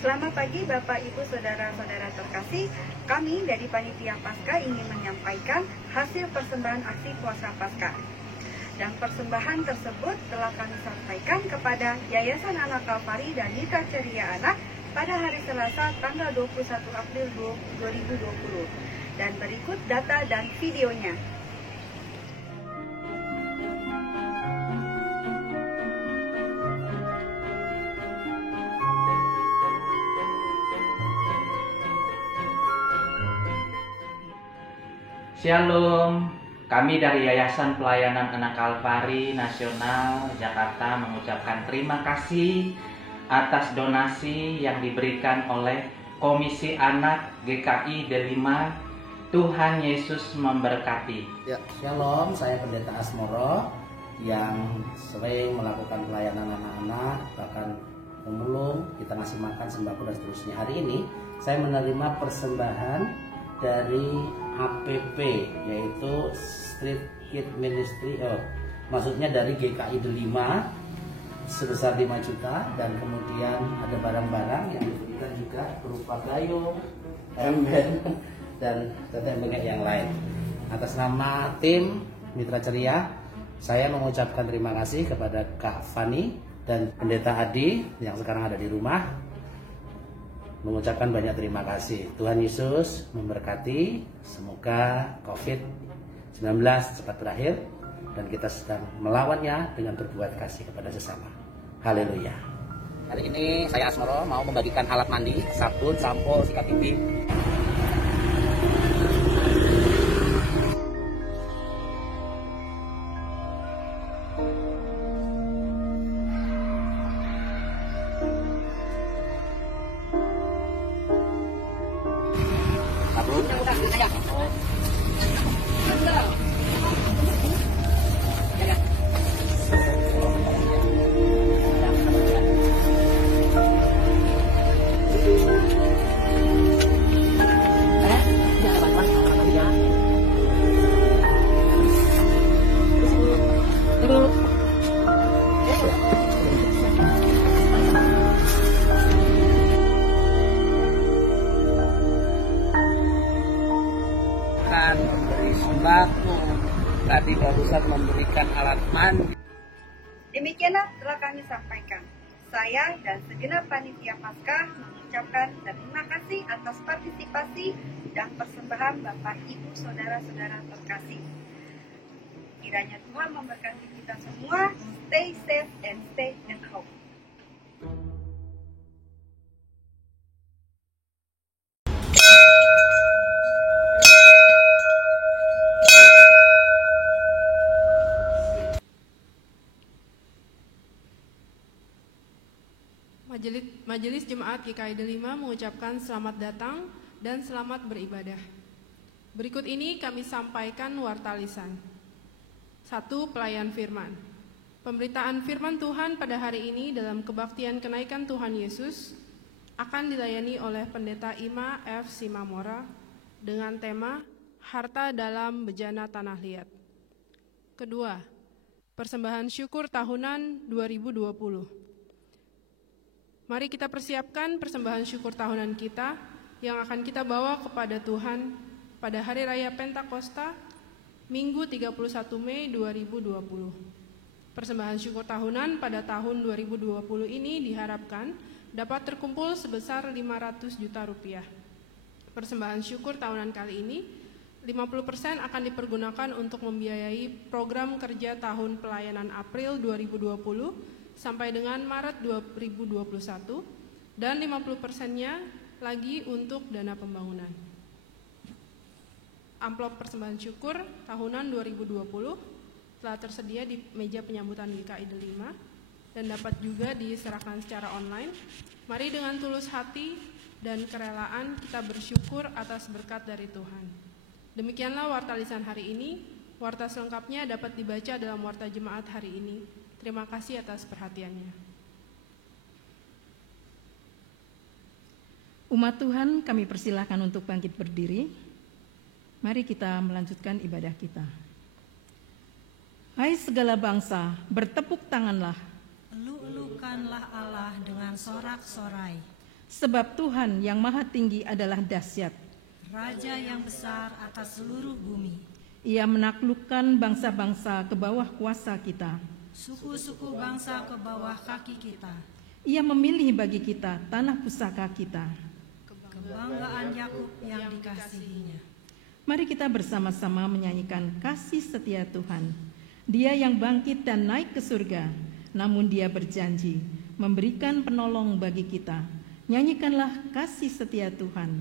Selamat pagi Bapak Ibu Saudara-saudara terkasih. Kami dari Panitia Paskah ingin menyampaikan hasil persembahan aksi puasa Paskah. Dan persembahan tersebut telah kami sampaikan kepada Yayasan Anak Kalvari dan Mitra Ceria Anak pada hari Selasa tanggal 21 April 2020. Dan berikut data dan videonya. Shalom, kami dari Yayasan Pelayanan Anak Kalvari Nasional Jakarta mengucapkan terima kasih atas donasi yang diberikan oleh Komisi Anak GKI Delima. Tuhan Yesus memberkati. Ya, shalom, saya Pendeta Asmoro yang sering melakukan pelayanan anak-anak, bahkan pemulung, kita ngasih makan, sembako dan seterusnya. Hari ini saya menerima persembahan dari APP, yaitu Street Kid Ministry, maksudnya dari GKI Delima sebesar 5 juta, dan kemudian ada barang-barang yang diberikan juga berupa gayung, ember, dan teteh yang lain. Atas nama tim Mitra Ceria, saya mengucapkan terima kasih kepada Kak Fani dan Pendeta Adi yang sekarang ada di rumah. Mengucapkan banyak terima kasih. Tuhan Yesus memberkati. Semoga COVID-19 cepat berakhir dan kita sedang melawannya dengan berbuat kasih kepada sesama. Haleluya. Hari ini saya Asmoro mau membagikan alat mandi, sabun, sampo, sikat gigi. Memberi sembako, tadi barusan memberikan alat mandi. Demikianlah telah kami sampaikan. Saya dan segenap Panitia Paskah mengucapkan terima kasih atas partisipasi dan persembahan Bapak Ibu Saudara-saudara terkasih. Kiranya Tuhan memberkati kita semua. Stay safe and stay at home. Majelis Jemaat GKI Delima mengucapkan selamat datang dan selamat beribadah. Berikut ini kami sampaikan warta lisan. 1. Pelayan firman. Pemberitaan firman Tuhan pada hari ini dalam kebaktian kenaikan Tuhan Yesus akan dilayani oleh Pendeta Ima F. Simamora dengan tema Harta dalam Bejana Tanah Liat. Kedua, persembahan syukur tahunan 2020. Mari kita persiapkan persembahan syukur tahunan kita yang akan kita bawa kepada Tuhan pada Hari Raya Pentakosta, Minggu 31 Mei 2020. Persembahan syukur tahunan pada tahun 2020 ini diharapkan dapat terkumpul sebesar 500 juta rupiah. Persembahan syukur tahunan kali ini, 50% akan dipergunakan untuk membiayai program kerja tahun pelayanan April 2020 sampai dengan Maret 2021 dan 50%-nya lagi untuk dana pembangunan. Amplop persembahan syukur tahunan 2020 telah tersedia di meja penyambutan GKI Delima dan dapat juga diserahkan secara online. Mari dengan tulus hati dan kerelaan kita bersyukur atas berkat dari Tuhan. Demikianlah warta lisan hari ini. Warta selengkapnya dapat dibaca dalam warta jemaat hari ini. Terima kasih atas perhatiannya. Umat Tuhan, kami persilahkan untuk bangkit berdiri. Mari kita melanjutkan ibadah kita. Hai segala bangsa, bertepuk tanganlah. Elu-elukanlah Allah dengan sorak-sorai. Sebab Tuhan yang Maha Tinggi adalah dahsyat. Raja yang besar atas seluruh bumi. Ia menaklukkan bangsa-bangsa ke bawah kuasa kita. Suku-suku bangsa ke bawah kaki kita. Ia memilih bagi kita tanah pusaka kita. Kebanggaan Yakub yang dikasihinya. Mari kita bersama-sama menyanyikan kasih setia Tuhan. Dia yang bangkit dan naik ke surga, namun Dia berjanji memberikan penolong bagi kita. Nyanyikanlah kasih setia Tuhan.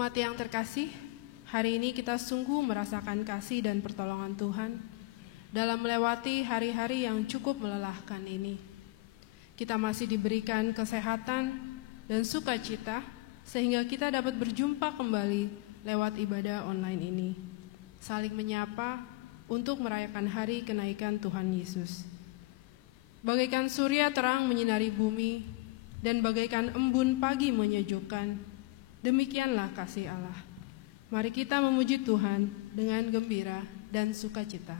Umat yang terkasih, hari ini kita sungguh merasakan kasih dan pertolongan Tuhan dalam melewati hari-hari yang cukup melelahkan ini. Kita masih diberikan kesehatan dan sukacita sehingga kita dapat berjumpa kembali lewat ibadah online ini, saling menyapa untuk merayakan hari kenaikan Tuhan Yesus. Bagaikan surya terang menyinari bumi dan bagaikan embun pagi menyejukkan, demikianlah kasih Allah. Mari kita memuji Tuhan dengan gembira dan sukacita.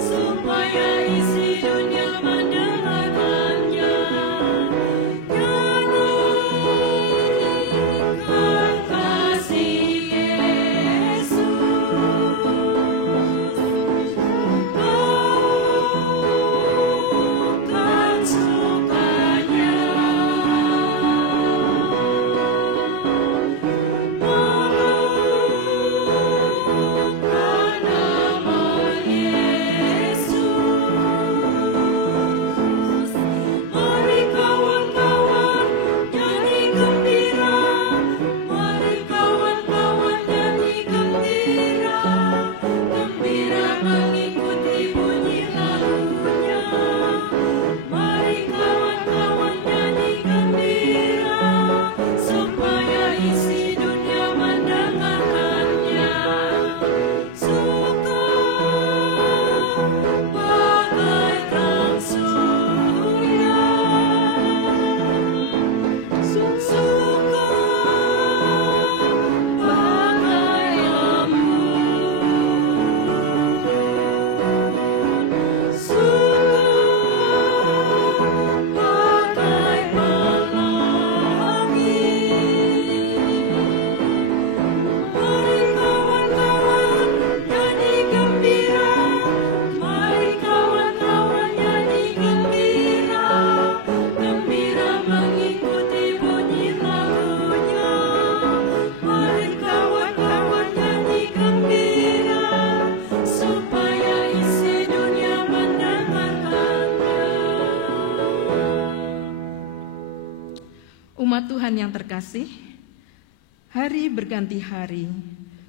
Supaya isi dunia mendengarkannya. Tuhan yang terkasih, hari berganti hari,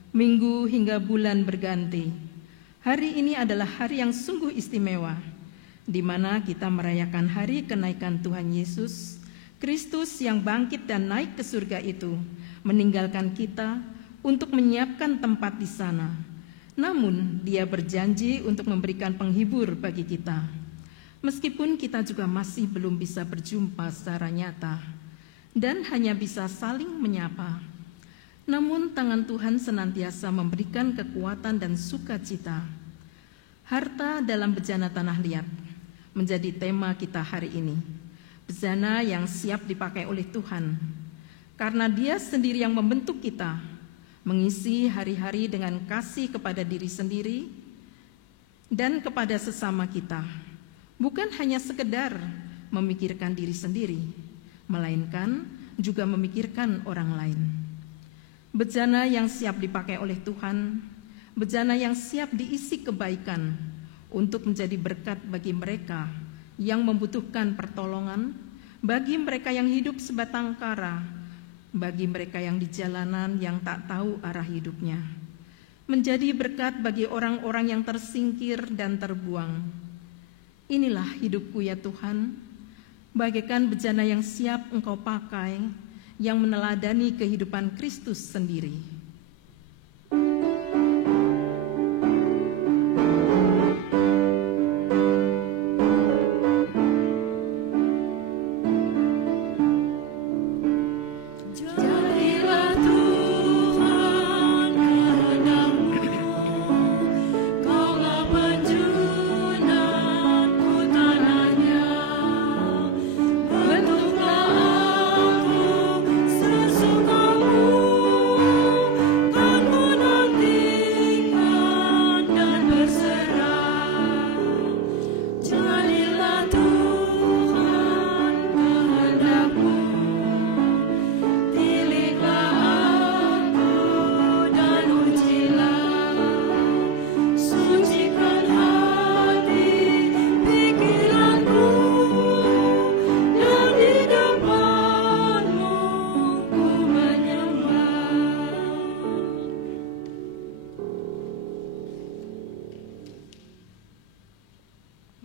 minggu hingga bulan berganti. Hari ini adalah hari yang sungguh istimewa, di mana kita merayakan hari kenaikan Tuhan Yesus Kristus yang bangkit dan naik ke surga itu, meninggalkan kita untuk menyiapkan tempat di sana. Namun, Dia berjanji untuk memberikan penghibur bagi kita. Meskipun kita juga masih belum bisa berjumpa secara nyata dan hanya bisa saling menyapa, namun tangan Tuhan senantiasa memberikan kekuatan dan sukacita. Harta dalam bejana tanah liat menjadi tema kita hari ini. Bejana yang siap dipakai oleh Tuhan, karena Dia sendiri yang membentuk kita, mengisi hari-hari dengan kasih kepada diri sendiri dan kepada sesama kita. Bukan hanya sekedar memikirkan diri sendiri, melainkan juga memikirkan orang lain. Bejana yang siap dipakai oleh Tuhan, bejana yang siap diisi kebaikan untuk menjadi berkat bagi mereka yang membutuhkan pertolongan, bagi mereka yang hidup sebatang kara, bagi mereka yang di jalanan yang tak tahu arah hidupnya, menjadi berkat bagi orang-orang yang tersingkir dan terbuang. Inilah hidupku ya Tuhan, bagaikan bejana yang siap Engkau pakai, yang meneladani kehidupan Kristus sendiri.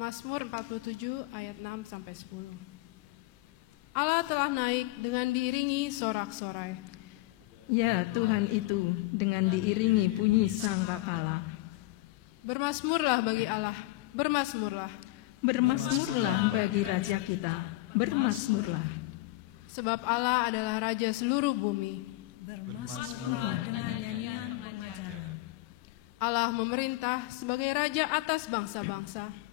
Mazmur 47 ayat 6-10. Allah telah naik dengan diiringi sorak-sorai. Ya Tuhan itu dengan diiringi bunyi sangkakala. Bermazmurlah bagi Allah, bermazmurlah. Bermazmurlah bagi Raja kita, bermazmurlah. Sebab Allah adalah Raja seluruh bumi. Bermazmurlah dengan nyanyian pengajaran. Allah memerintah sebagai Raja atas bangsa-bangsa.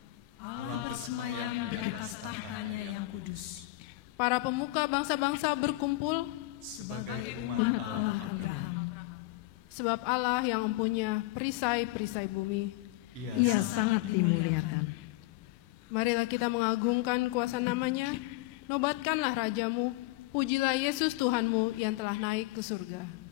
Allah bersemayam di atas tahtanya yang kudus. Para pemuka bangsa-bangsa berkumpul sebagai umat Allah Abraham. Sebab Allah yang mempunyai perisai-perisai bumi, Ia sangat dimuliakan. Marilah kita mengagungkan kuasa namanya. Nobatkanlah Rajamu, pujilah Yesus Tuhanmu yang telah naik ke surga.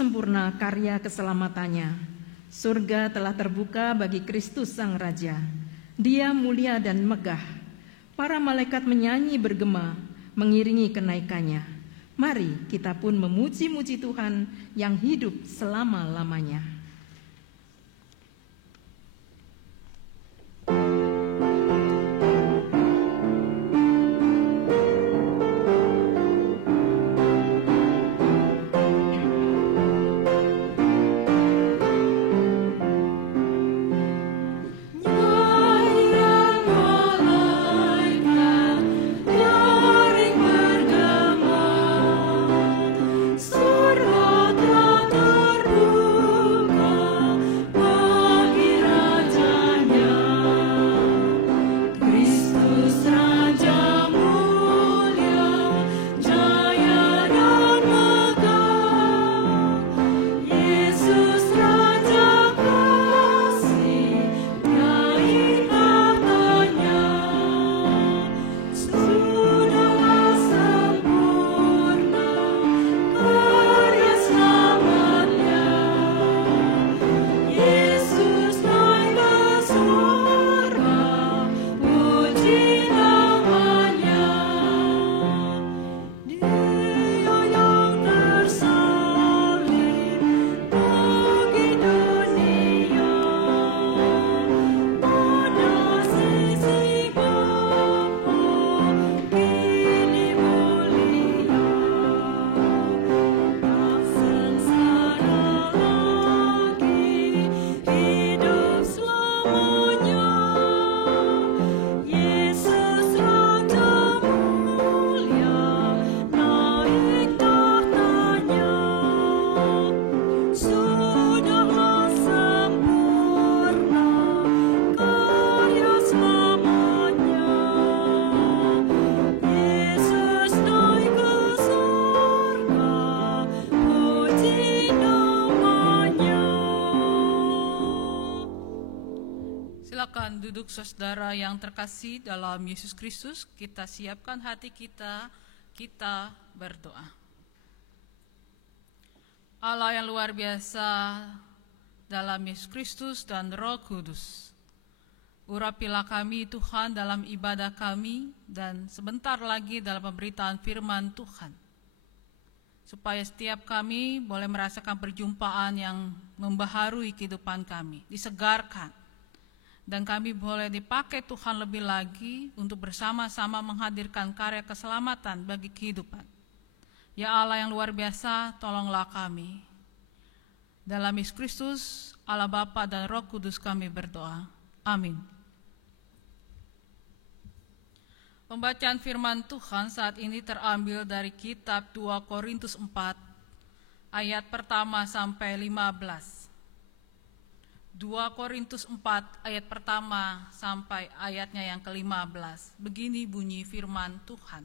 Sempurna karya keselamatannya. Surga telah terbuka bagi Kristus Sang Raja. Dia mulia dan megah. Para malaikat menyanyi bergema, mengiringi kenaikannya. Mari kita pun memuji-muji Tuhan yang hidup selama-lamanya. Silakan duduk saudara yang terkasih dalam Yesus Kristus. Kita siapkan hati kita berdoa. Allah yang luar biasa dalam Yesus Kristus dan Roh Kudus, urapilah kami Tuhan dalam ibadah kami dan sebentar lagi dalam pemberitaan firman Tuhan, supaya setiap kami boleh merasakan perjumpaan yang membaharui kehidupan kami, disegarkan, dan kami boleh dipakai Tuhan lebih lagi untuk bersama-sama menghadirkan karya keselamatan bagi kehidupan. Ya Allah yang luar biasa, tolonglah kami. Dalam Yesus Kristus, Allah Bapa dan Roh Kudus kami berdoa. Amin. Pembacaan firman Tuhan saat ini terambil dari kitab 2 Korintus 4, ayat pertama sampai 15. 2 Korintus 4 ayat pertama sampai ayatnya yang ke-15. Begini bunyi firman Tuhan.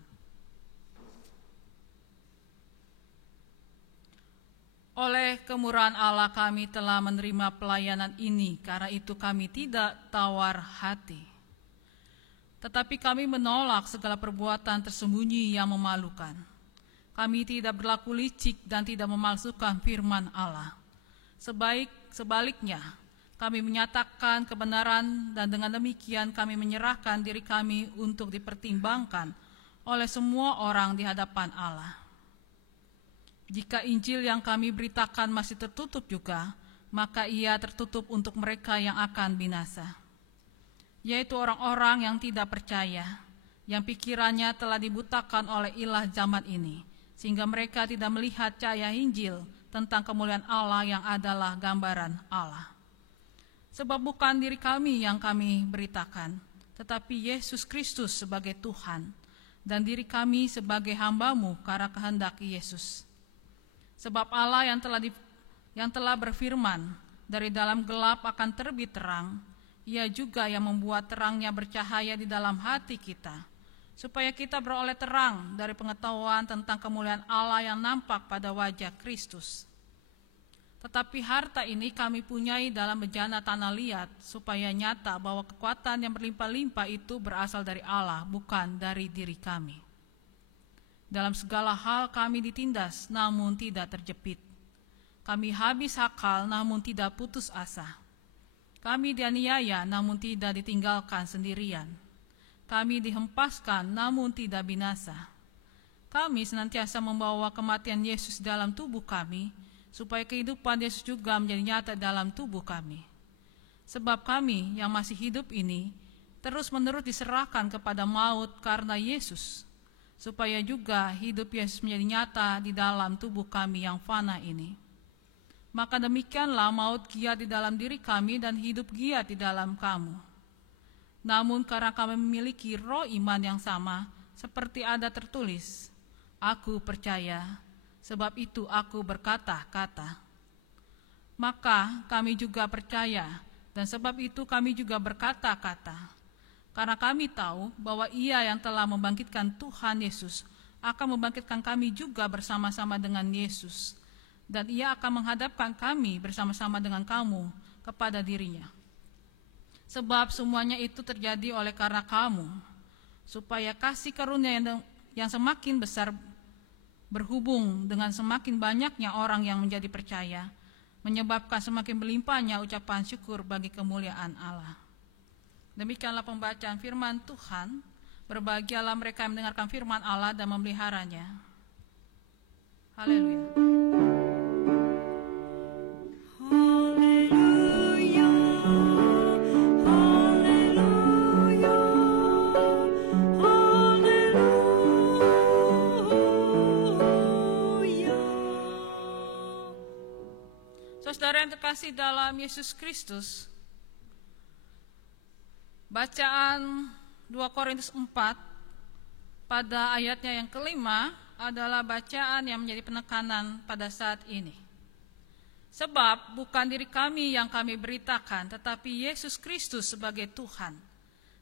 Oleh kemurahan Allah kami telah menerima pelayanan ini, karena itu kami tidak tawar hati. Tetapi kami menolak segala perbuatan tersembunyi yang memalukan. Kami tidak berlaku licik dan tidak memalsukan firman Allah. Sebaliknya, kami menyatakan kebenaran, dan dengan demikian kami menyerahkan diri kami untuk dipertimbangkan oleh semua orang di hadapan Allah. Jika Injil yang kami beritakan masih tertutup juga, maka ia tertutup untuk mereka yang akan binasa, yaitu orang-orang yang tidak percaya, yang pikirannya telah dibutakan oleh ilah zaman ini, sehingga mereka tidak melihat cahaya Injil tentang kemuliaan Allah yang adalah gambaran Allah. Sebab bukan diri kami yang kami beritakan, tetapi Yesus Kristus sebagai Tuhan, dan diri kami sebagai hamba-Mu karena kehendak Yesus. Sebab Allah yang telah berfirman, dari dalam gelap akan terbit terang, Ia juga yang membuat terangnya bercahaya di dalam hati kita, supaya kita beroleh terang dari pengetahuan tentang kemuliaan Allah yang nampak pada wajah Kristus. Tetapi harta ini kami punyai dalam bejana tanah liat, supaya nyata bahwa kekuatan yang berlimpah-limpah itu berasal dari Allah, bukan dari diri kami. Dalam segala hal kami ditindas, namun tidak terjepit. Kami habis akal, namun tidak putus asa. Kami dianiaya, namun tidak ditinggalkan sendirian. Kami dihempaskan, namun tidak binasa. kami senantiasa membawa kematian Yesus dalam tubuh kami, supaya kehidupan Yesus juga menjadi nyata dalam tubuh kami. Sebab kami yang masih hidup ini terus-menerus diserahkan kepada maut karena Yesus, supaya juga hidup Yesus menjadi nyata di dalam tubuh kami yang fana ini. Maka demikianlah maut giat di dalam diri kami dan hidup giat di dalam kamu. Namun karena kami memiliki roh iman yang sama, seperti ada tertulis, aku percaya, sebab itu aku berkata-kata. Maka kami juga percaya, dan sebab itu kami juga berkata-kata. Karena kami tahu bahwa Ia yang telah membangkitkan Tuhan Yesus akan membangkitkan kami juga bersama-sama dengan Yesus. Dan Ia akan menghadapkan kami bersama-sama dengan kamu kepada dirinya. Sebab semuanya itu terjadi oleh karena kamu, supaya kasih karunia yang semakin besar berhubung dengan semakin banyaknya orang yang menjadi percaya, menyebabkan semakin berlimpahnya ucapan syukur bagi kemuliaan Allah. Demikianlah pembacaan firman Tuhan. Berbahagialah mereka yang mendengarkan firman Allah dan memeliharanya. Haleluya. Saudara yang terkasih dalam Yesus Kristus, bacaan 2 Korintus 4 pada ayatnya yang kelima adalah bacaan yang menjadi penekanan pada saat ini. Sebab bukan diri kami yang kami beritakan, tetapi Yesus Kristus sebagai Tuhan,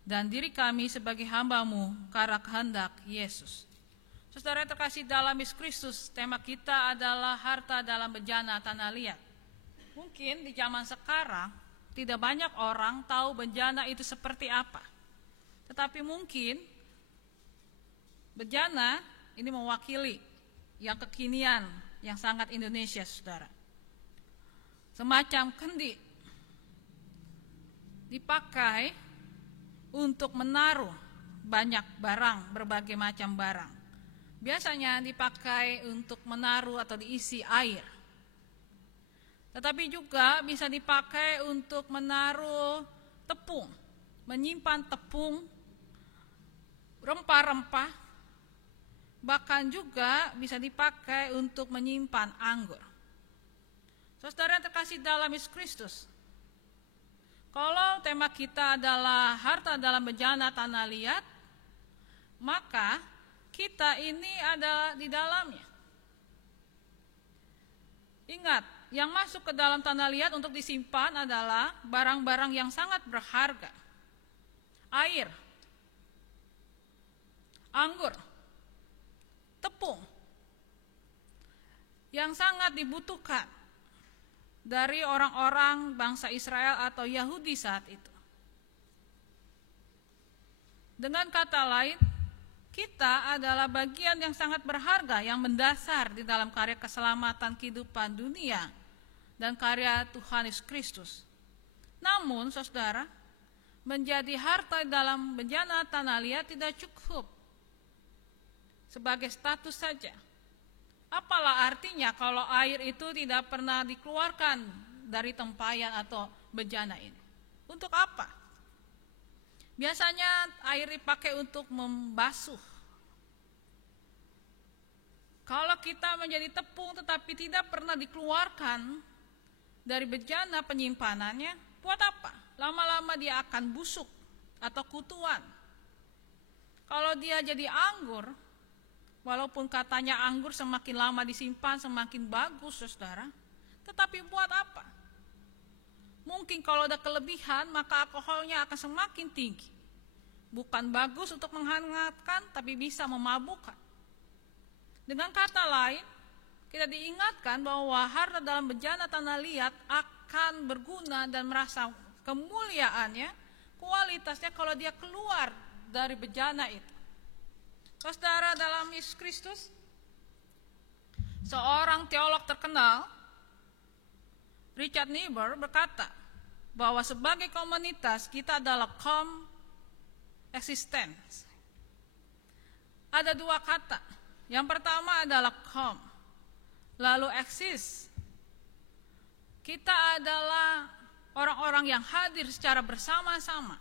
dan diri kami sebagai hamba-Mu karena kehendak Yesus. Saudara yang terkasih dalam Yesus Kristus, tema kita adalah harta dalam bejana tanah liat. Mungkin di zaman sekarang tidak banyak orang tahu bejana itu seperti apa. Tetapi mungkin bejana ini mewakili yang kekinian, yang sangat Indonesia, saudara. Semacam kendi dipakai untuk menaruh banyak barang, berbagai macam barang. Biasanya dipakai untuk menaruh atau diisi air. Tetapi juga bisa dipakai untuk menaruh tepung, menyimpan tepung, rempah-rempah, bahkan juga bisa dipakai untuk menyimpan anggur. Saudara yang terkasih dalam Yesus Kristus, kalau tema kita adalah harta dalam bejana tanah liat, maka kita ini ada di dalamnya. Ingat, yang masuk ke dalam tanah liat untuk disimpan adalah barang-barang yang sangat berharga. Air, anggur, tepung, yang sangat dibutuhkan dari orang-orang bangsa Israel atau Yahudi saat itu. Dengan kata lain, kita adalah bagian yang sangat berharga, yang mendasar di dalam karya keselamatan kehidupan dunia dan karya Tuhan Yesus Kristus. Namun, saudara, menjadi harta dalam bejana tanah liat tidak cukup sebagai status saja. Apalah artinya kalau air itu tidak pernah dikeluarkan dari tempayan atau bejana ini? Untuk apa? Biasanya air dipakai untuk membasuh. Kalau kita menjadi tepung tetapi tidak pernah dikeluarkan dari bejana penyimpanannya, buat apa? Lama-lama dia akan busuk atau kutuan. Kalau dia jadi anggur, walaupun katanya anggur semakin lama disimpan semakin bagus, saudara, tetapi buat apa? Mungkin kalau ada kelebihan maka alkoholnya akan semakin tinggi. Bukan bagus untuk menghangatkan, tapi bisa memabukkan. Dengan kata lain, kita diingatkan bahwa harta dalam bejana tanah liat akan berguna dan merasa kemuliaannya, kualitasnya kalau dia keluar dari bejana itu. Saudara dalam Yesus Kristus, seorang teolog terkenal, Richard Niebuhr, berkata bahwa sebagai komunitas kita adalah coexistence. Ada dua kata, Yang pertama adalah com, lalu eksis. Kita adalah orang-orang yang hadir secara bersama-sama.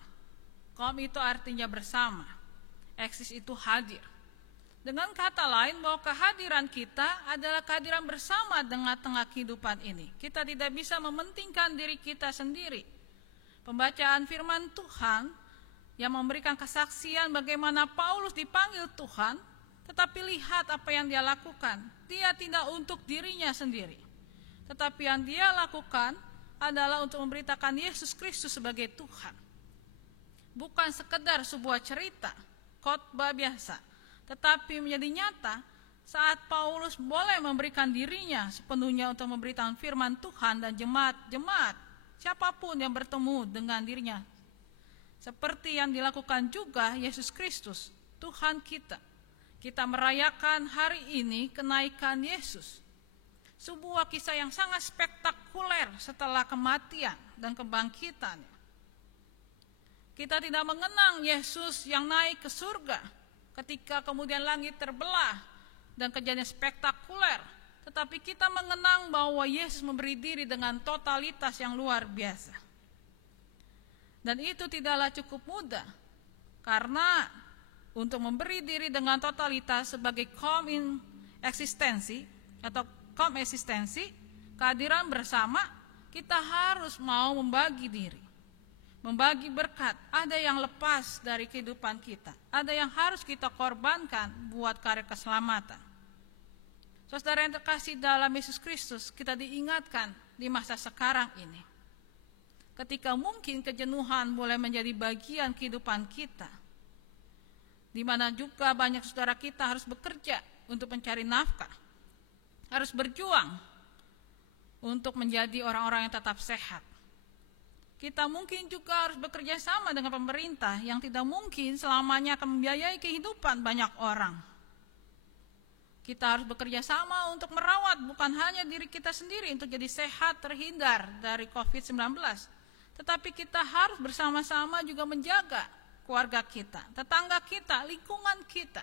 Com itu artinya bersama, eksis itu hadir. Dengan kata lain bahwa kehadiran kita adalah kehadiran bersama dengan tengah kehidupan ini. Kita tidak bisa mementingkan diri kita sendiri. Pembacaan firman Tuhan yang memberikan kesaksian bagaimana Paulus dipanggil Tuhan, tetapi lihat apa yang dia lakukan. Dia tidak untuk dirinya sendiri, tetapi yang dia lakukan adalah untuk memberitakan Yesus Kristus sebagai Tuhan. Bukan sekedar sebuah cerita, khotbah biasa, tetapi menjadi nyata saat Paulus boleh memberikan dirinya sepenuhnya untuk memberitakan firman Tuhan dan jemaat siapapun yang bertemu dengan dirinya. Seperti yang dilakukan juga Yesus Kristus, Tuhan kita. Kita merayakan hari ini kenaikan Yesus. Sebuah kisah yang sangat spektakuler setelah kematian dan kebangkitannya. Kita tidak mengenang Yesus yang naik ke surga ketika kemudian langit terbelah dan kejadian spektakuler, tetapi kita mengenang bahwa Yesus memberi diri dengan totalitas yang luar biasa. Dan itu tidaklah cukup mudah, karena untuk memberi diri dengan totalitas sebagai koeksistensi, kehadiran bersama, kita harus mau membagi diri, membagi berkat. Ada yang lepas dari kehidupan kita, ada yang harus kita korbankan buat karya keselamatan. Saudara yang terkasih dalam Yesus Kristus, kita diingatkan di masa sekarang ini, ketika mungkin kejenuhan boleh menjadi bagian kehidupan kita, di mana juga banyak saudara kita harus bekerja untuk mencari nafkah, harus berjuang untuk menjadi orang-orang yang tetap sehat. Kita mungkin juga harus bekerja sama dengan pemerintah yang tidak mungkin selamanya akan membiayai kehidupan banyak orang. Kita harus bekerja sama untuk merawat bukan hanya diri kita sendiri untuk jadi sehat terhindar dari COVID-19, tetapi kita harus bersama-sama juga menjaga keluarga kita, tetangga kita, lingkungan kita.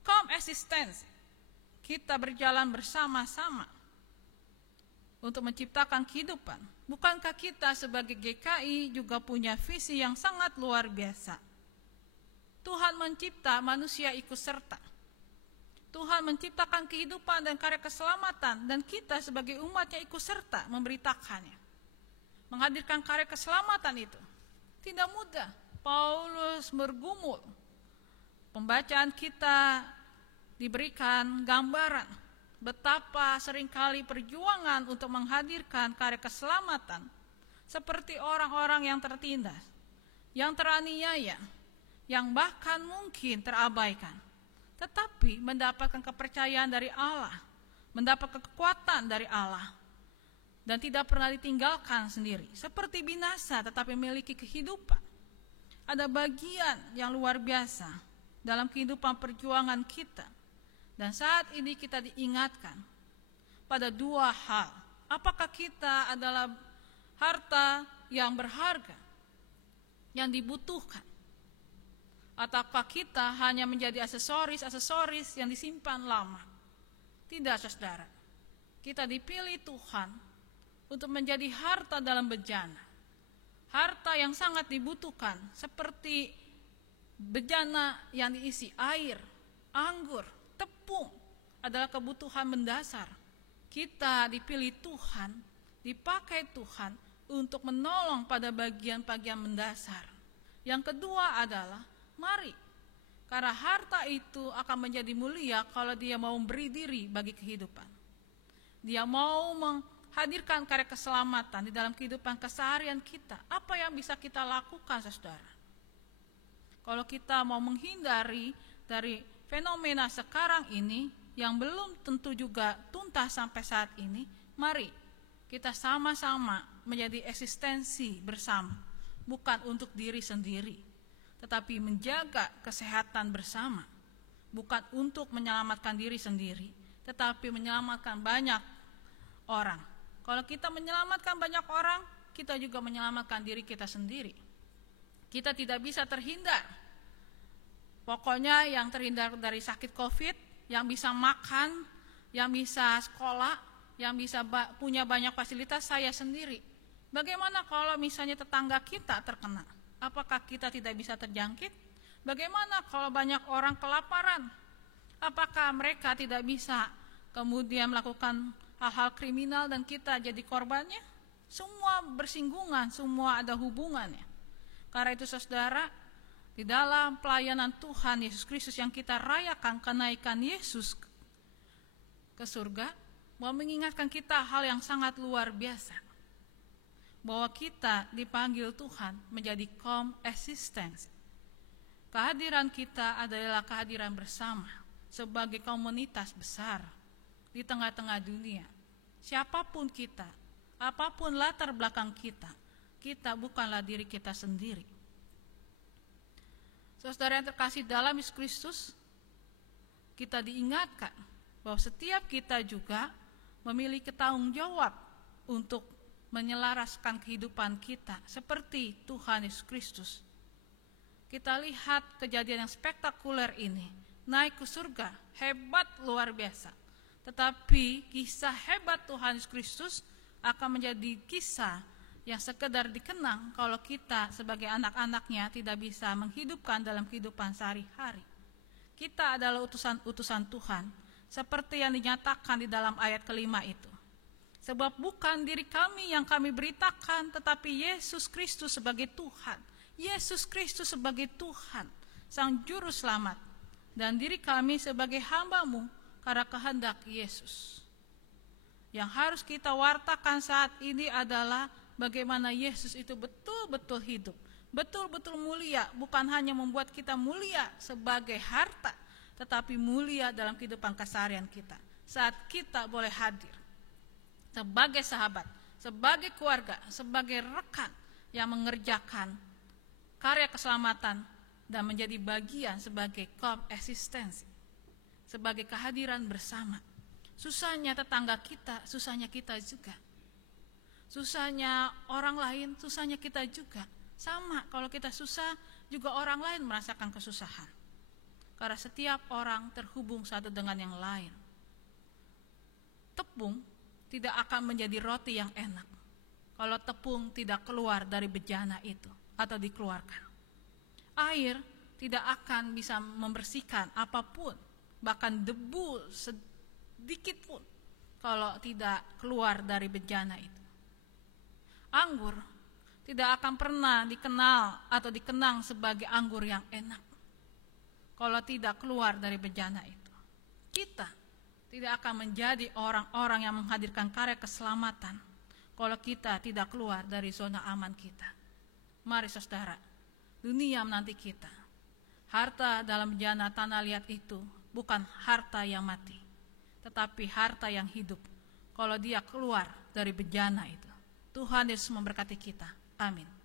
Koeksistensi. Kita berjalan bersama-sama untuk menciptakan kehidupan. Bukankah kita sebagai GKI juga punya visi yang sangat luar biasa? Tuhan mencipta manusia ikut serta. Tuhan menciptakan kehidupan dan karya keselamatan, dan kita sebagai umatnya ikut serta memberitakannya. Menghadirkan karya keselamatan itu tidak mudah. Paulus bergumul. Pembacaan kita diberikan gambaran betapa seringkali perjuangan untuk menghadirkan karya keselamatan seperti orang-orang yang tertindas, yang teraniaya, yang bahkan mungkin terabaikan, tetapi mendapatkan kepercayaan dari Allah, mendapat kekuatan dari Allah, dan tidak pernah ditinggalkan sendiri, seperti binasa tetapi memiliki kehidupan. Ada bagian yang luar biasa dalam kehidupan perjuangan kita. Dan saat ini kita diingatkan pada dua hal. Apakah kita adalah harta yang berharga, yang dibutuhkan, ataukah kita hanya menjadi aksesoris yang disimpan lama? Tidak, saudara. Kita dipilih Tuhan untuk menjadi harta dalam bejana. Harta yang sangat dibutuhkan, seperti bejana yang diisi air, anggur, tepung, adalah kebutuhan mendasar. Kita dipilih Tuhan, dipakai Tuhan untuk menolong pada bagian-bagian mendasar. Yang kedua adalah, mari, karena harta itu akan menjadi mulia kalau dia mau memberi diri bagi kehidupan. Dia mau menghadirkan karya keselamatan di dalam kehidupan keseharian kita. Apa yang bisa kita lakukan, saudara? Kalau kita mau menghindari dari fenomena sekarang ini yang belum tentu juga tuntas sampai saat ini, mari kita sama-sama menjadi eksistensi bersama, bukan untuk diri sendiri, tetapi menjaga kesehatan bersama, bukan untuk menyelamatkan diri sendiri, tetapi menyelamatkan banyak orang. Kalau kita menyelamatkan banyak orang, kita juga menyelamatkan diri kita sendiri. Kita tidak bisa terhindar. Pokoknya yang terhindar dari sakit COVID yang bisa makan, yang bisa sekolah, yang bisa punya banyak fasilitas, saya sendiri. Bagaimana kalau misalnya tetangga kita terkena? Apakah kita tidak bisa terjangkit? Bagaimana kalau banyak orang kelaparan? Apakah mereka tidak bisa kemudian melakukan hal-hal kriminal dan kita jadi korbannya? Semua bersinggungan, semua ada hubungannya. Karena itu saudara, di dalam pelayanan Tuhan Yesus Kristus yang kita rayakan kenaikan Yesus ke surga, mau mengingatkan kita hal yang sangat luar biasa. Bahwa kita dipanggil Tuhan menjadi koeksistensi. Kehadiran kita adalah kehadiran bersama sebagai komunitas besar di tengah-tengah dunia. Siapapun kita, apapun latar belakang kita, kita bukanlah diri kita sendiri. Saudara yang terkasih dalam Yesus Kristus, kita diingatkan bahwa setiap kita juga memiliki tanggung jawab untuk menyelaraskan kehidupan kita seperti Tuhan Yesus Kristus. Kita lihat kejadian yang spektakuler ini, naik ke surga, hebat luar biasa. Tetapi kisah hebat Tuhan Yesus Kristus akan menjadi kisah yang sekedar dikenang kalau kita sebagai anak-anaknya tidak bisa menghidupkan dalam kehidupan sehari-hari. Kita adalah utusan-utusan Tuhan, seperti yang dinyatakan di dalam ayat kelima itu. Sebab bukan diri kami yang kami beritakan, tetapi Yesus Kristus sebagai Tuhan. Yesus Kristus sebagai Tuhan, Sang Juru Selamat. Dan diri kami sebagai hamba-Mu karena kehendak Yesus. Yang harus kita wartakan saat ini adalah bagaimana Yesus itu betul-betul hidup, betul-betul mulia, bukan hanya membuat kita mulia sebagai harta, tetapi mulia dalam kehidupan keseharian kita. Saat kita boleh hadir sebagai sahabat, sebagai keluarga, sebagai rekan yang mengerjakan karya keselamatan dan menjadi bagian sebagai koeksistensi, sebagai kehadiran bersama. Susahnya tetangga kita, susahnya kita juga. Susahnya orang lain, susahnya kita juga. Sama, kalau kita susah, juga orang lain merasakan kesusahan. Karena setiap orang terhubung satu dengan yang lain. Tepung tidak akan menjadi roti yang enak kalau tepung tidak keluar dari bejana itu atau dikeluarkan. Air tidak akan bisa membersihkan apapun, bahkan debu sedikit pun kalau tidak keluar dari bejana itu. Anggur tidak akan pernah dikenal atau dikenang sebagai anggur yang enak kalau tidak keluar dari bejana itu. Kita tidak akan menjadi orang-orang yang menghadirkan karya keselamatan kalau kita tidak keluar dari zona aman kita. Mari saudara, dunia menanti kita. Harta dalam bejana tanah liat itu bukan harta yang mati, tetapi harta yang hidup kalau dia keluar dari bejana itu. Tuhan Yesus memberkati kita. Amin.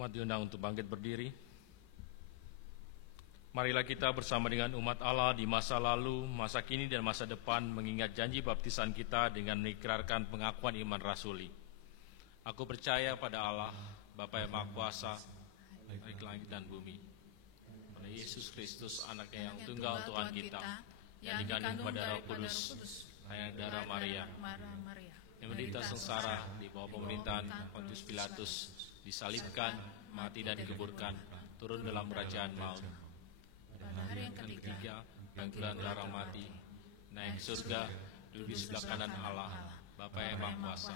Umat diundang untuk bangkit berdiri. Marilah kita bersama dengan umat Allah di masa lalu, masa kini, dan masa depan mengingat janji baptisan kita dengan mengikrarkan pengakuan iman rasuli. Aku percaya pada Allah, Bapa yang Maha Kuasa, baik langit dan bumi, pada Yesus Kristus, anaknya yang tunggal Tuhan kita, yang dikandung pada Roh Kudus, yang darah Maria, yang menderita sengsara di bawah pemerintahan Pontius Pilatus, disalibkan, mati dan dikuburkan, turun dalam kerajaan maut. Pada hari yang ketiga, bangkit dari darah mati, naik ke surga, duduk di sebelah kanan Allah, Bapa yang Maha Kuasa,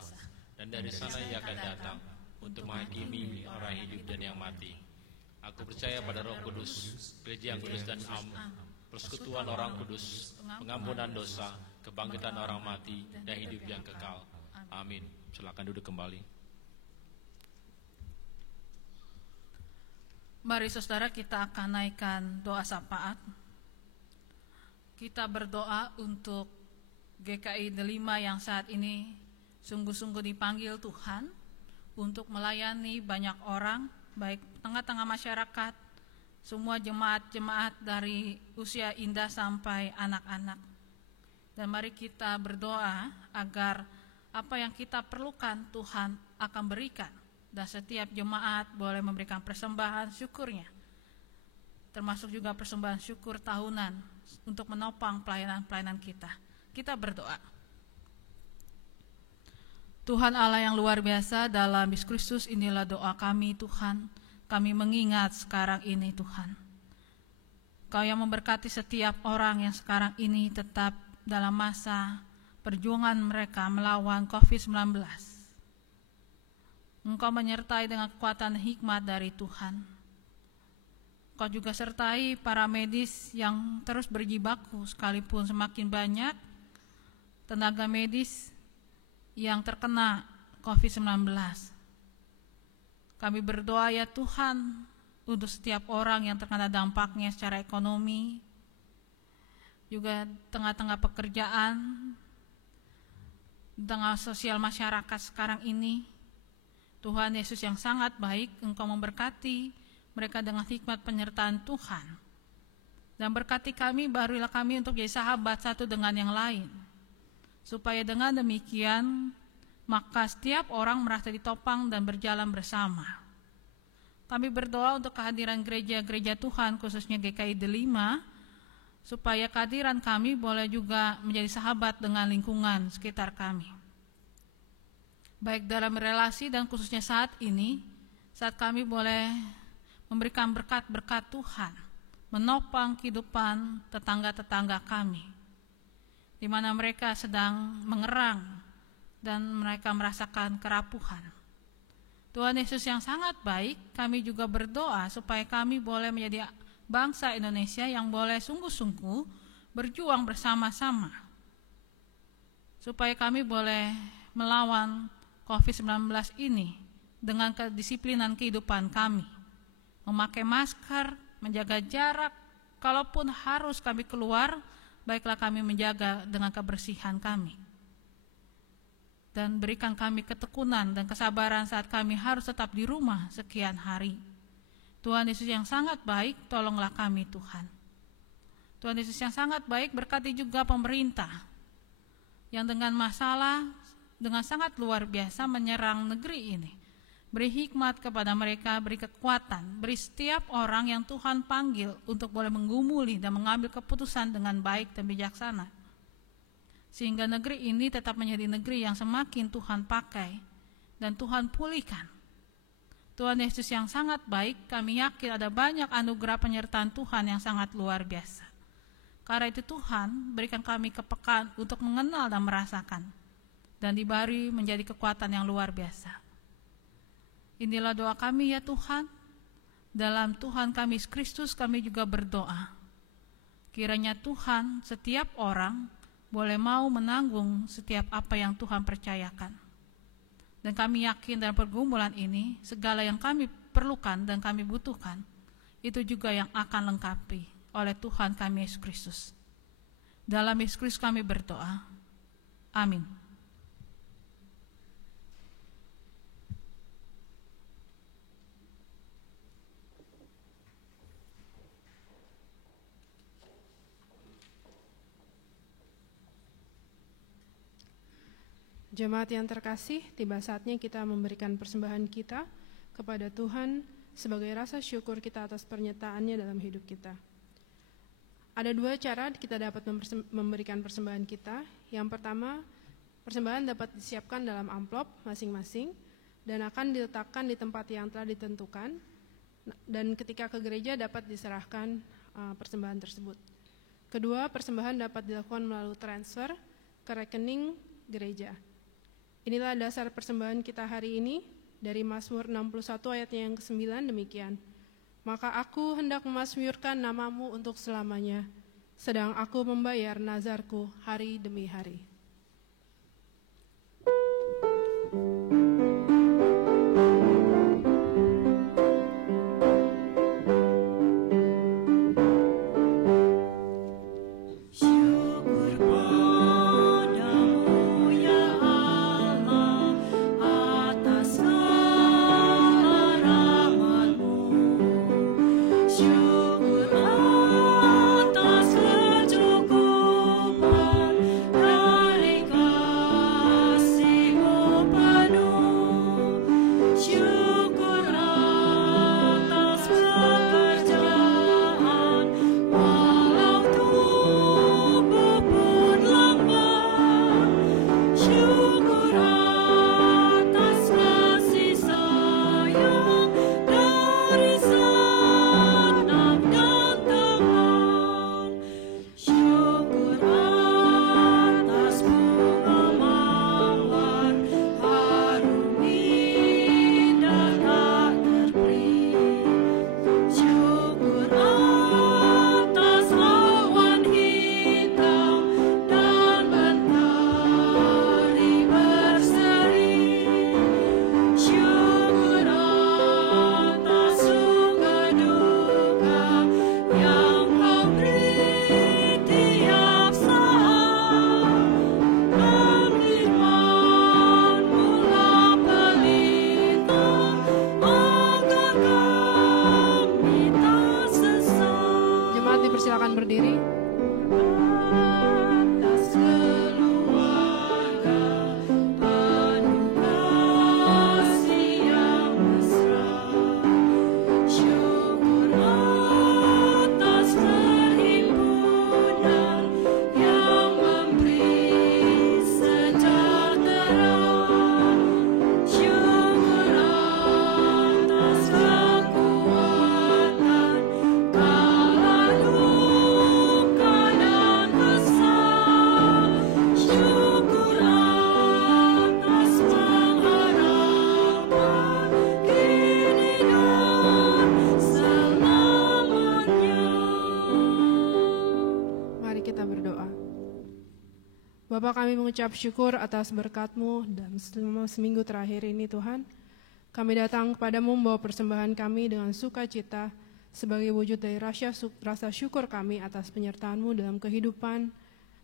dan dari sana Ia akan datang untuk menghakimi orang hidup dan yang mati. Aku percaya pada Roh Kudus, gereja yang kudus dan am, persekutuan orang kudus, pengampunan dosa, kebangkitan orang mati, dan hidup yang kekal. Amin. Silakan duduk kembali. Mari saudara, kita akan naikkan doa syafaat. Kita berdoa untuk GKI Delima yang saat ini sungguh-sungguh dipanggil Tuhan untuk melayani banyak orang, baik tengah-tengah masyarakat, semua jemaat-jemaat dari usia indah sampai anak-anak. Dan mari kita berdoa agar apa yang kita perlukan Tuhan akan berikan. Dan setiap jemaat boleh memberikan persembahan syukurnya, termasuk juga persembahan syukur tahunan untuk menopang pelayanan-pelayanan kita. Kita berdoa. Tuhan Allah yang luar biasa, dalam Yesus Kristus inilah doa kami Tuhan. Kami mengingat sekarang ini Tuhan, Kau yang memberkati setiap orang yang sekarang ini tetap dalam masa perjuangan mereka melawan COVID-19. Engkau menyertai dengan kekuatan hikmat dari Tuhan. Engkau juga sertai para medis yang terus berjibaku, sekalipun semakin banyak tenaga medis yang terkena COVID-19. Kami berdoa ya Tuhan untuk setiap orang yang terkena dampaknya secara ekonomi, juga tengah-tengah pekerjaan, tengah sosial masyarakat sekarang ini. Tuhan Yesus yang sangat baik, Engkau memberkati mereka dengan hikmat penyertaan Tuhan. Dan berkati kami, barulah kami untuk jadi sahabat satu dengan yang lain. Supaya dengan demikian, maka setiap orang merasa ditopang dan berjalan bersama. Kami berdoa untuk kehadiran gereja-gereja Tuhan, khususnya GKI Delima, supaya kehadiran kami boleh juga menjadi sahabat dengan lingkungan sekitar kami. Baik dalam relasi dan khususnya saat ini, saat kami boleh memberikan berkat-berkat Tuhan, menopang kehidupan tetangga-tetangga kami, di mana mereka sedang mengerang dan mereka merasakan kerapuhan. Tuhan Yesus yang sangat baik, kami juga berdoa supaya kami boleh menjadi bangsa Indonesia yang boleh sungguh-sungguh berjuang bersama-sama, supaya kami boleh melawan COVID-19 ini dengan kedisiplinan kehidupan kami, memakai masker, menjaga jarak, kalaupun harus kami keluar, baiklah kami menjaga dengan kebersihan kami. Dan berikan kami ketekunan dan kesabaran saat kami harus tetap di rumah sekian hari. Tuhan Yesus yang sangat baik, tolonglah kami Tuhan. Tuhan Yesus yang sangat baik, berkati juga pemerintah yang dengan masalah dengan sangat luar biasa menyerang negeri ini. Beri hikmat kepada mereka, beri kekuatan, beri setiap orang yang Tuhan panggil untuk boleh menggumuli dan mengambil keputusan dengan baik dan bijaksana. Sehingga negeri ini tetap menjadi negeri yang semakin Tuhan pakai dan Tuhan pulihkan. Tuhan Yesus yang sangat baik, kami yakin ada banyak anugerah penyertaan Tuhan yang sangat luar biasa. Karena itu Tuhan, berikan kami kepekaan untuk mengenal dan merasakan, dan diberi menjadi kekuatan yang luar biasa. Inilah doa kami ya Tuhan. Dalam Tuhan kami Kristus kami juga berdoa. Kiranya Tuhan setiap orang boleh mau menanggung setiap apa yang Tuhan percayakan. Dan kami yakin dalam pergumulan ini, segala yang kami perlukan dan kami butuhkan, itu juga yang akan lengkapi oleh Tuhan kami Yesus Kristus. Dalam Yesus Kristus kami berdoa. Amin. Jemaat yang terkasih, tiba saatnya kita memberikan persembahan kita kepada Tuhan sebagai rasa syukur kita atas penyertaannya dalam hidup kita. Ada dua cara kita dapat memberikan persembahan kita. Yang pertama, persembahan dapat disiapkan dalam amplop masing-masing dan akan diletakkan di tempat yang telah ditentukan, dan ketika ke gereja dapat diserahkan persembahan tersebut. Kedua, persembahan dapat dilakukan melalui transfer ke rekening gereja. Inilah dasar persembahan kita hari ini dari Mazmur 61 ayatnya yang ke-9 demikian. Maka aku hendak memasmurkan namamu untuk selamanya, sedang aku membayar nazarku hari demi hari. Silakan berdiri. Bapa, kami mengucap syukur atas berkat-Mu dan selama seminggu terakhir ini Tuhan. Kami datang kepadamu membawa persembahan kami dengan sukacita sebagai wujud dari rasa syukur kami atas penyertaan-Mu dalam kehidupan,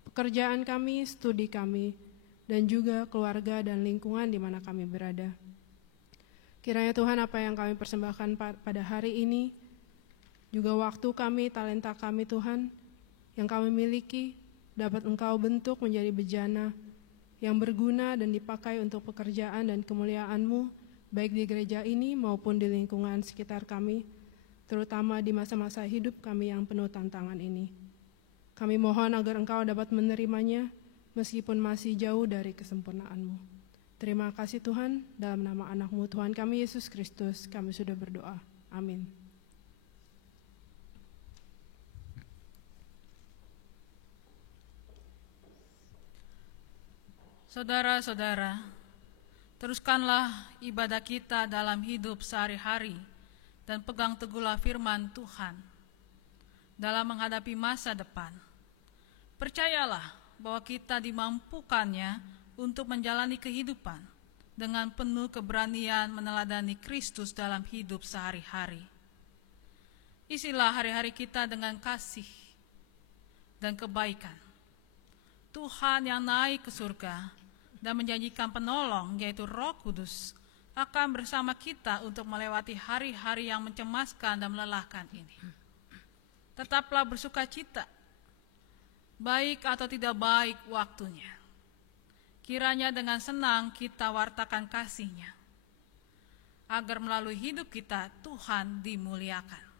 pekerjaan kami, studi kami, dan juga keluarga dan lingkungan di mana kami berada. Kiranya Tuhan, apa yang kami persembahkan pada hari ini, juga waktu kami, talenta kami Tuhan, yang kami miliki, dapat Engkau bentuk menjadi bejana yang berguna dan dipakai untuk pekerjaan dan kemuliaan-Mu, baik di gereja ini maupun di lingkungan sekitar kami, terutama di masa-masa hidup kami yang penuh tantangan ini. Kami mohon agar Engkau dapat menerimanya meskipun masih jauh dari kesempurnaan-Mu. Terima kasih Tuhan, dalam nama anak-Mu Tuhan kami Yesus Kristus, kami sudah berdoa. Amin. Saudara-saudara, teruskanlah ibadah kita dalam hidup sehari-hari dan pegang teguhlah firman Tuhan dalam menghadapi masa depan. Percayalah bahwa kita dimampukannya untuk menjalani kehidupan dengan penuh keberanian meneladani Kristus dalam hidup sehari-hari. Isilah hari-hari kita dengan kasih dan kebaikan. Tuhan yang naik ke surga dan menjanjikan penolong, yaitu Roh Kudus, akan bersama kita untuk melewati hari-hari yang mencemaskan dan melelahkan ini. Tetaplah bersukacita, baik atau tidak baik waktunya. Kiranya dengan senang kita wartakan kasih-Nya, agar melalui hidup kita Tuhan dimuliakan.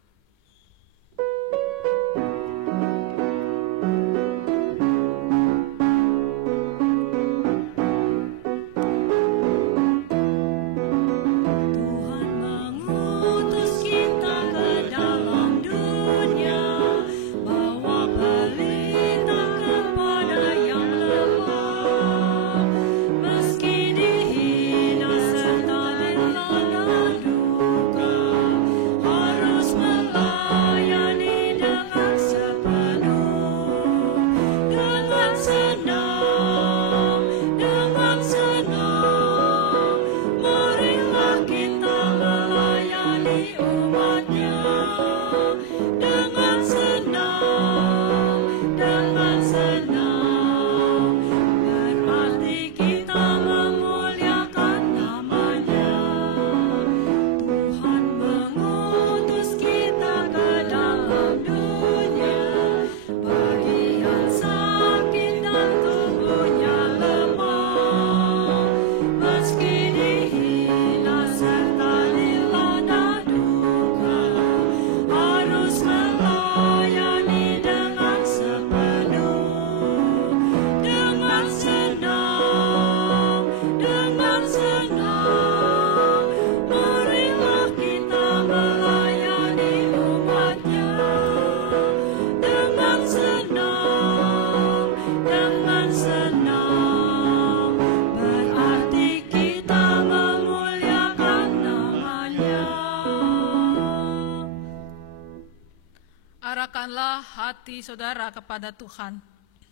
Arahkanlah hati saudara kepada Tuhan.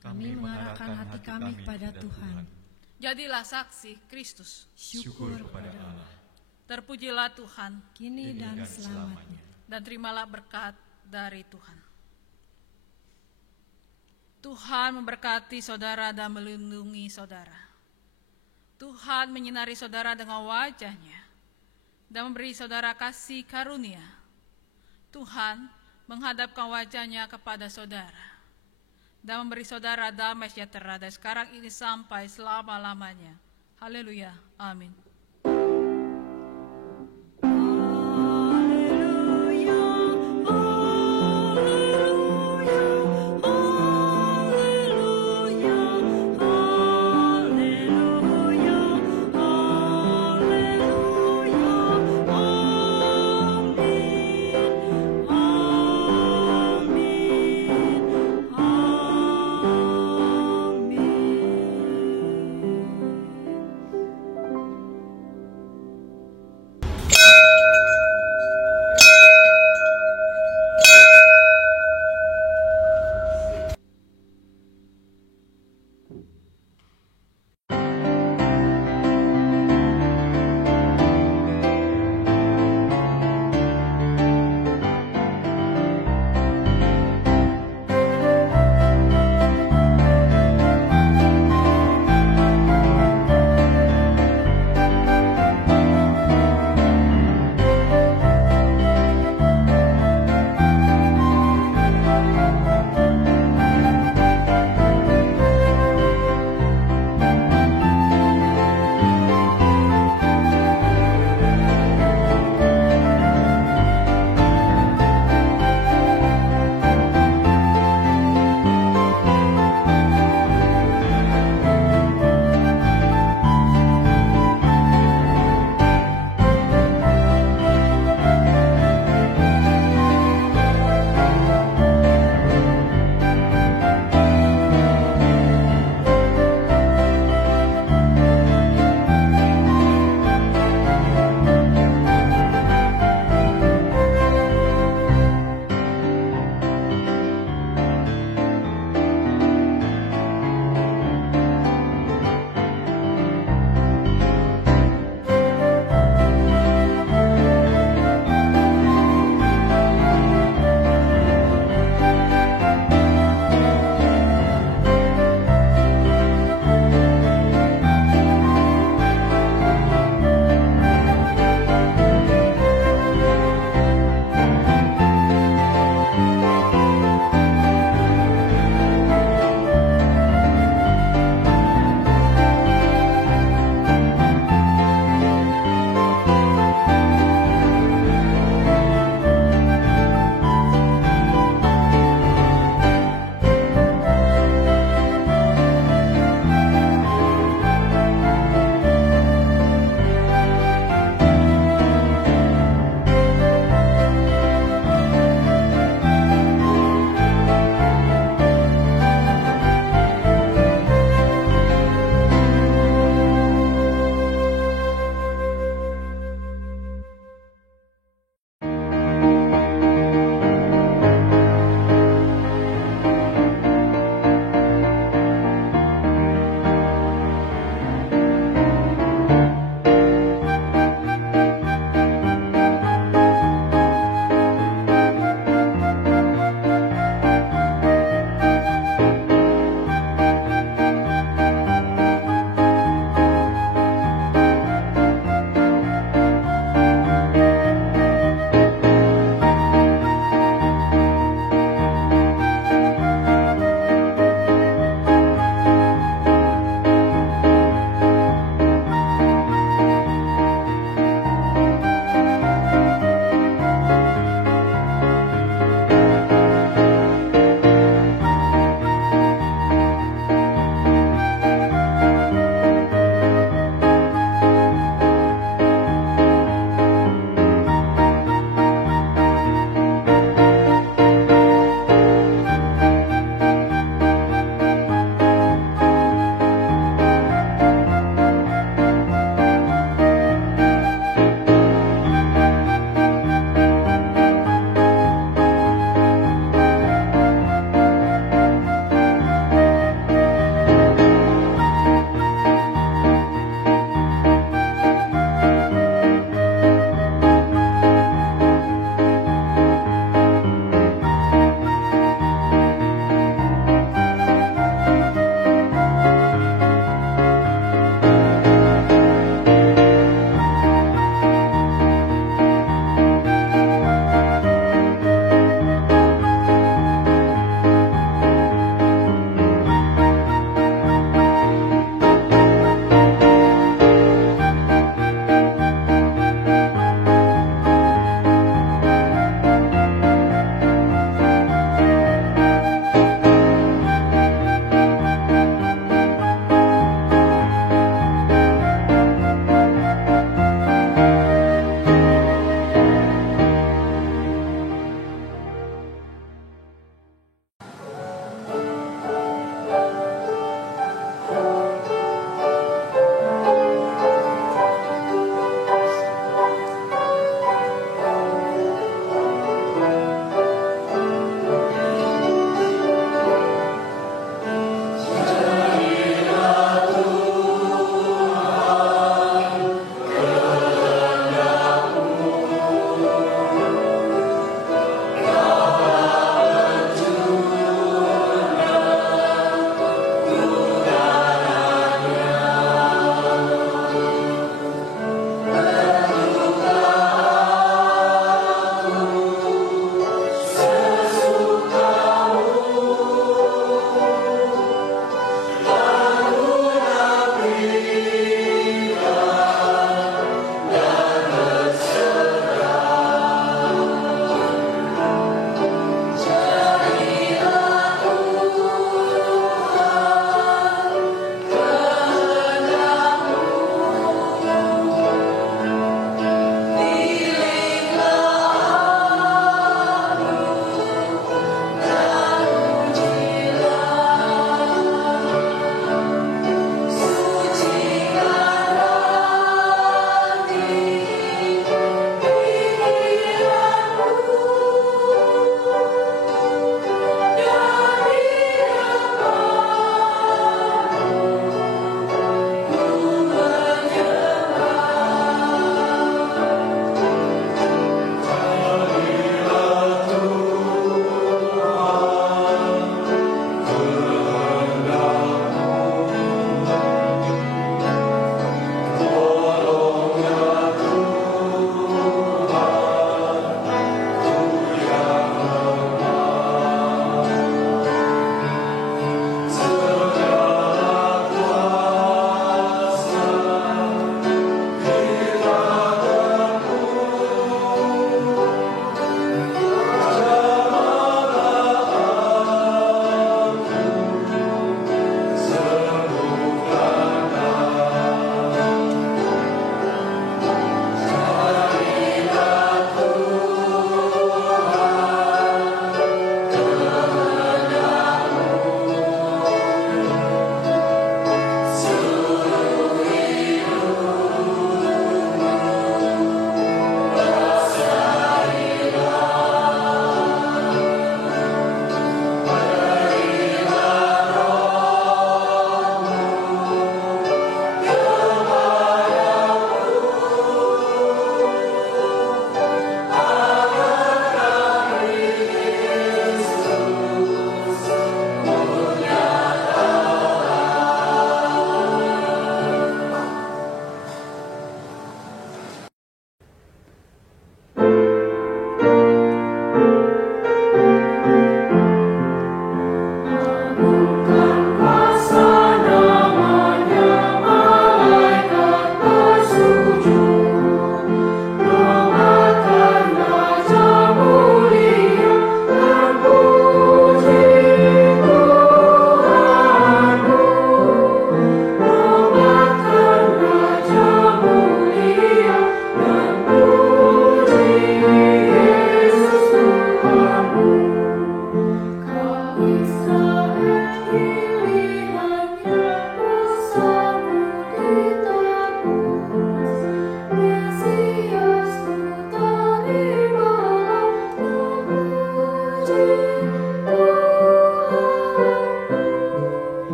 Kami mengarahkan hati kami kepada Tuhan. Jadilah saksi Kristus. Syukur kepada Allah. Terpujilah Tuhan Kini dan selamanya. dan terimalah berkat dari Tuhan. Tuhan memberkati saudara dan melindungi saudara. Tuhan menyinari saudara dengan wajah-Nya dan memberi saudara kasih karunia. Tuhan menghadapkan wajah-Nya kepada saudara dan memberi saudara damai sejahtera dari sekarang ini sampai selama-lamanya. Haleluya. Amin.